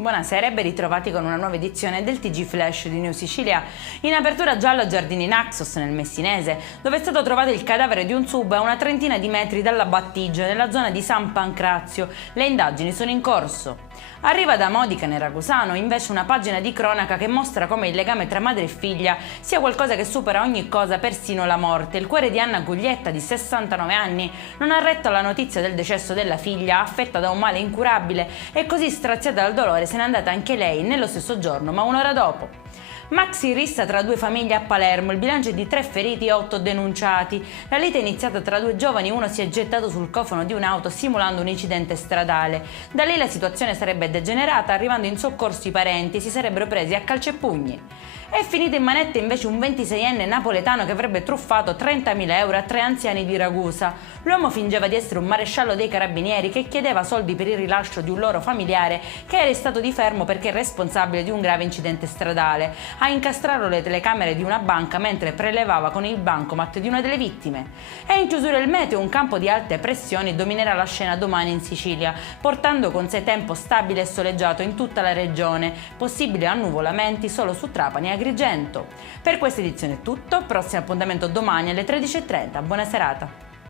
Buonasera e ben ritrovati con una nuova edizione del TG Flash di New Sicilia. In apertura giallo a Giardini Naxos nel Messinese, dove è stato trovato il cadavere di un sub a una trentina di metri dalla Battigia, nella zona di San Pancrazio. Le indagini sono in corso. Arriva da Modica nel Ragusano invece una pagina di cronaca che mostra come il legame tra madre e figlia sia qualcosa che supera ogni cosa, persino la morte. Il cuore di Anna Guglietta, di 69 anni, non ha retto alla notizia del decesso della figlia, affetta da un male incurabile, e così straziata dal dolore se n'è andata anche lei, nello stesso giorno ma un'ora dopo. Maxi rissa tra due famiglie a Palermo, il bilancio è di 3 feriti e 8 denunciati. La lite è iniziata tra due giovani, uno si è gettato sul cofano di un'auto simulando un incidente stradale. Da lì la situazione sarebbe degenerata, arrivando in soccorso i parenti, si sarebbero presi a calci e pugni. È finito in manette invece un 26enne napoletano che avrebbe truffato 30.000 euro a 3 anziani di Ragusa. L'uomo fingeva di essere un maresciallo dei carabinieri che chiedeva soldi per il rilascio di un loro familiare che era in stato di fermo perché responsabile di un grave incidente stradale. A incastrarlo le telecamere di una banca mentre prelevava con il bancomat di una delle vittime. È in chiusura il meteo, un campo di alte pressioni dominerà la scena domani in Sicilia, portando con sé tempo stabile e soleggiato in tutta la regione, possibili annuvolamenti solo su Trapani e Agrigento. Per questa edizione è tutto, prossimo appuntamento domani alle 13:30, buona serata.